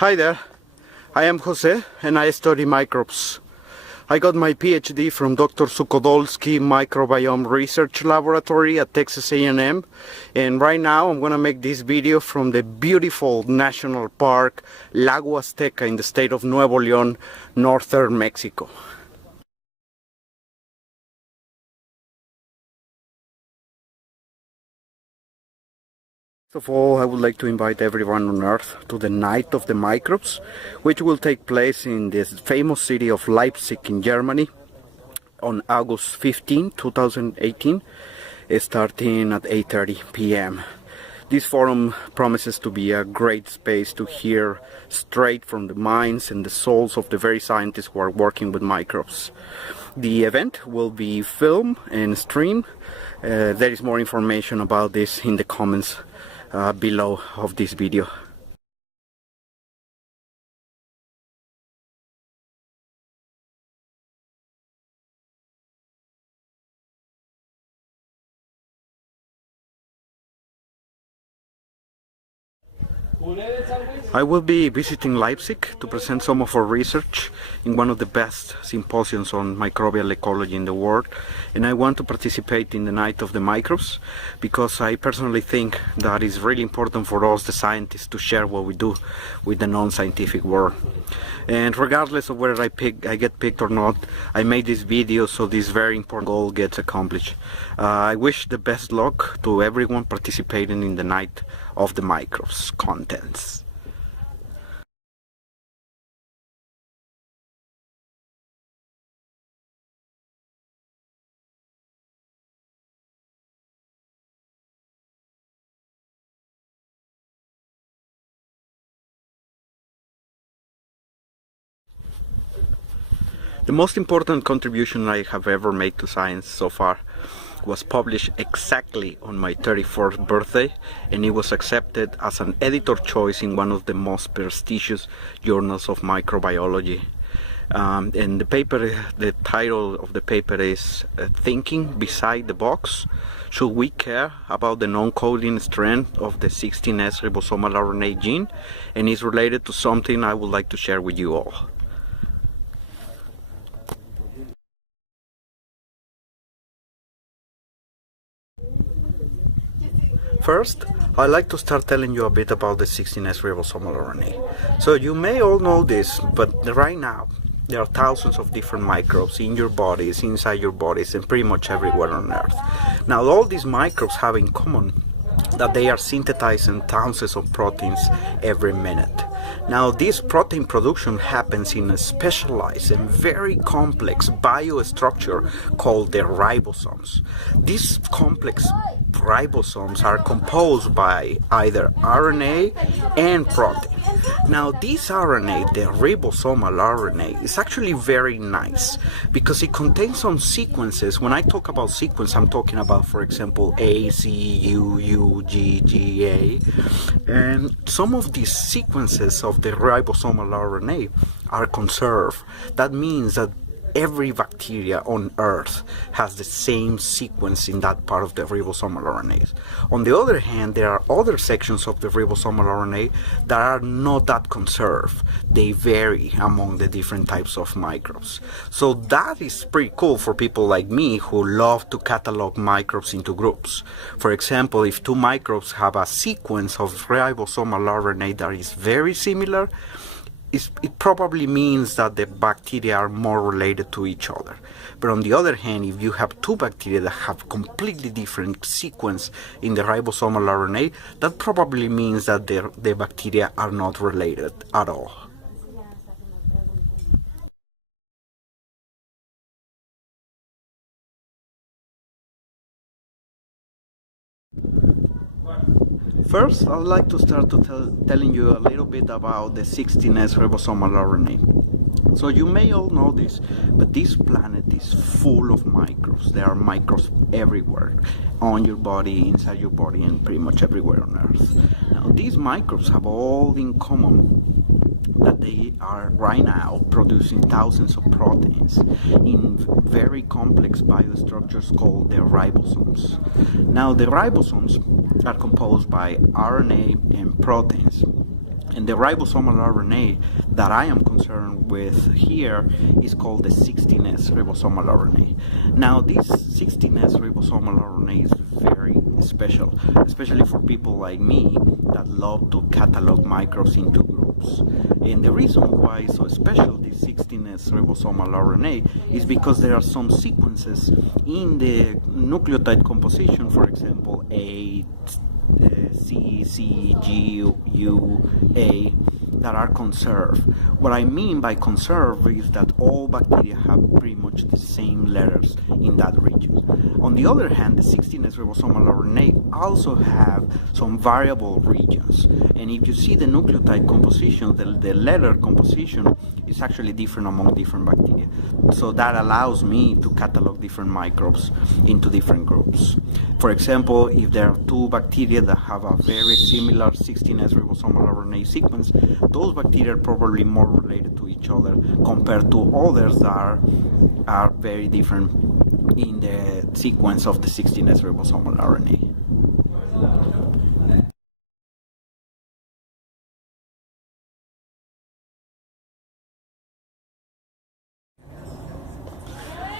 Hi there, I am Jose and I study microbes. I got my PhD from Dr. Sukodolski Microbiome Research Laboratory at Texas A&M, and right now I'm gonna make this video from the beautiful national park Lago Azteca in the state of Nuevo León, northern Mexico. First of all, I would like to invite everyone on Earth to the Night of the Microbes, which will take place in this famous city of Leipzig in Germany on August 15, 2018, starting at 8:30 p.m. This forum promises to be a great space to hear straight from the minds and the souls of the very scientists who are working with microbes. The event will be filmed and streamed. There is more information about this in the comments below of this video. I will be visiting Leipzig to present some of our research in one of the best symposiums on microbial ecology in the world, and I want to participate in the Night of the Microbes because I personally think that it's really important for us, the scientists, to share what we do with the non-scientific world. And regardless of whether I get picked or not, I made this video so this very important goal gets accomplished. I wish the best luck to everyone participating in the Night of the Microbes contents. The most important contribution I have ever made to science so far was published exactly on my 34th birthday, and it was accepted as an editor choice in one of the most prestigious journals of microbiology. And the title of the paper is Thinking Beside the Box: Should We Care About the Non-Coding Strand of the 16S Ribosomal Rna gene? And is related to something I would like to share with you all. First, I'd like to start telling you a bit about the 16S ribosomal RNA. So you may all know this, but right now there are thousands of different microbes in your bodies, inside your bodies, and pretty much everywhere on Earth. Now all these microbes have in common that they are synthesizing thousands of proteins every minute. Now this protein production happens in a specialized and very complex biostructure called the ribosomes. These complex ribosomes are composed by either RNA and protein. Now this RNA, the ribosomal RNA, is actually very nice because it contains some sequences. When I talk about sequence, I'm talking about, for example, A, C, U, U, G, G, A. And some of these sequences of the ribosomal RNA are conserved. That means that every bacteria on Earth has the same sequence in that part of the ribosomal RNAs. On the other hand, there are other sections of the ribosomal RNA that are not that conserved. They vary among the different types of microbes. So that is pretty cool for people like me who love to catalog microbes into groups. For example, if two microbes have a sequence of ribosomal RNA that is very similar, it probably means that the bacteria are more related to each other. But on the other hand, if you have two bacteria that have completely different sequence in the ribosomal RNA, that probably means that the bacteria are not related at all. First, I'd like to start telling you a little bit about the 16S ribosomal RNA. So you may all know this, but this planet is full of microbes. There are microbes everywhere, on your body, inside your body, and pretty much everywhere on Earth. Now, these microbes have all in common that they are right now producing thousands of proteins in very complex biostructures called the ribosomes. Now the ribosomes are composed by RNA and proteins, And the ribosomal RNA that I am concerned with here is called the 16S ribosomal RNA. Now, this 16S ribosomal RNA is very special, especially for people like me that love to catalog microbes into groups. And the reason why it's so special, this 16S ribosomal RNA, is because there are some sequences in the nucleotide composition, for example, A, C, G, U, A, that are conserved. What I mean by conserved is that all bacteria have pretty much the same letters in that region. On the other hand, the 16S ribosomal RNA also have some variable regions. And if you see the nucleotide composition, the letter composition is actually different among different bacteria. So that allows me to catalog different microbes into different groups. For example, if there are two bacteria that have a very similar 16S ribosomal RNA sequence, those bacteria are probably more related to each other compared to others that are very different in the sequence of the 16S ribosomal RNA.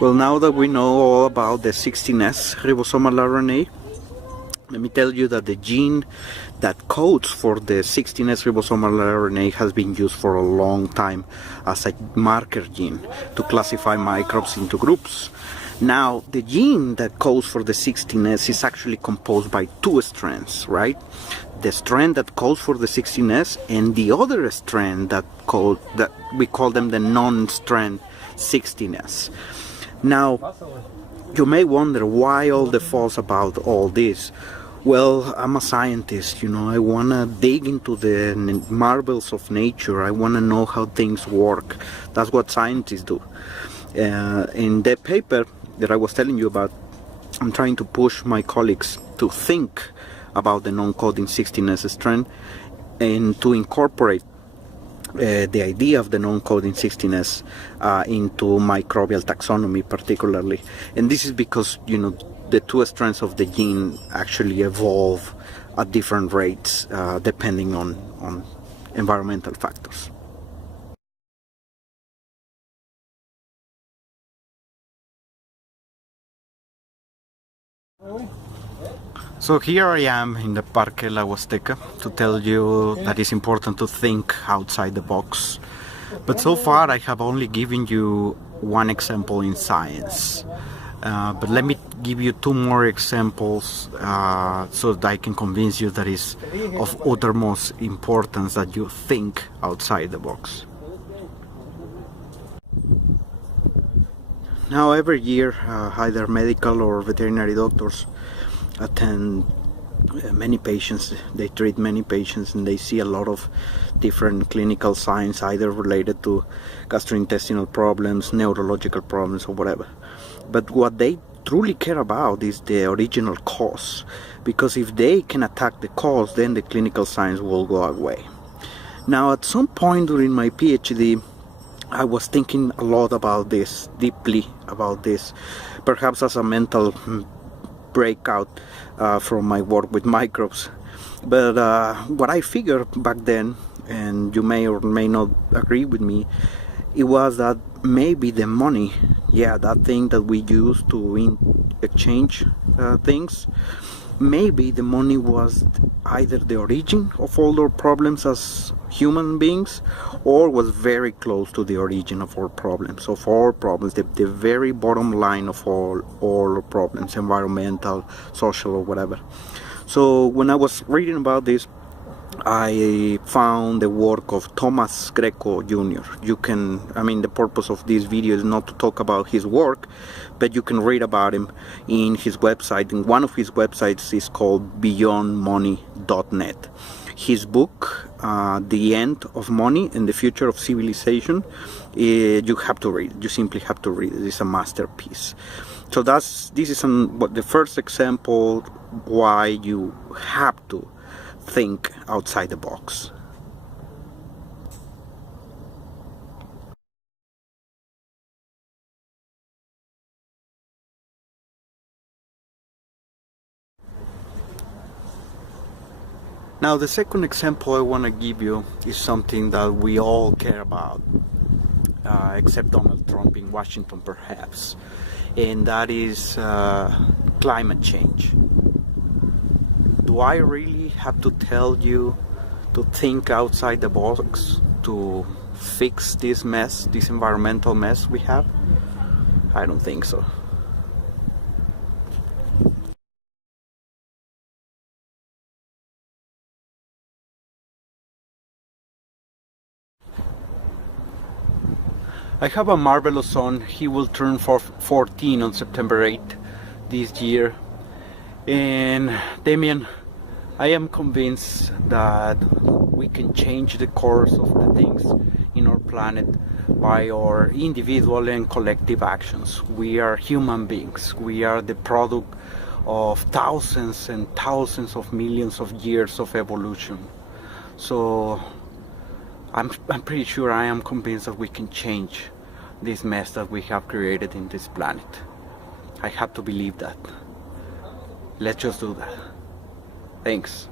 Well, now that we know all about the 16S ribosomal RNA, let me tell you that the gene that codes for the 16S ribosomal RNA has been used for a long time as a marker gene to classify microbes into groups. Now, the gene that codes for the 16S is actually composed by two strands, right? The strand that codes for the 16S and the other strand that we call them the non-strand 16S. Now, you may wonder why all the fuss about all this. Well, I'm a scientist, you know, I want to dig into the marvels of nature. I want to know how things work. That's what scientists do. In the paper that I was telling you about, I'm trying to push my colleagues to think about the non-coding 16S strand and to incorporate the idea of the non-coding 16S into microbial taxonomy particularly. And this is because, you know, the two strands of the gene actually evolve at different rates depending on environmental factors. So here I am in the Parque La Huasteca to tell you that it's important to think outside the box. But so far I have only given you one example in science. But let me give you two more examples so that I can convince you that it's of uttermost importance that you think outside the box. Now, every year, either medical or veterinary doctors attend many patients. They treat many patients and they see a lot of different clinical signs, either related to gastrointestinal problems, neurological problems, or whatever. But what they truly care about is the original cause, because if they can attack the cause, then the clinical signs will go away. Now, at some point during my PhD, I was thinking a lot about this, deeply about this, perhaps as a mental breakout from my work with microbes. But what I figured back then, and you may or may not agree with me, it was that maybe the money, that thing that we use to exchange things, maybe the money was either the origin of all our problems as human beings, or was very close to the origin of our problems, the very bottom line of all our problems, environmental, social, or whatever. So when I was reading about this, I found the work of Thomas Greco Jr. The purpose of this video is not to talk about his work, but you can read about him in his website. And one of his websites is called beyondmoney.net. His book, The End of Money and the Future of Civilization, you have to read. You simply have to read it. It's a masterpiece. So this is the first example why you have to think outside the box. Now, the second example I want to give you is something that we all care about, except Donald Trump in Washington perhaps, and that is climate change. Do I really have to tell you to think outside the box to fix this mess, this environmental mess we have? I don't think so. I have a marvelous son. He will turn 14 on September 8th this year. And Damien, I am convinced that we can change the course of the things in our planet by our individual and collective actions. We are human beings. We are the product of thousands and thousands of millions of years of evolution. So I'm pretty sure, I am convinced that we can change this mess that we have created in this planet. I have to believe that. Let's just do that. Thanks.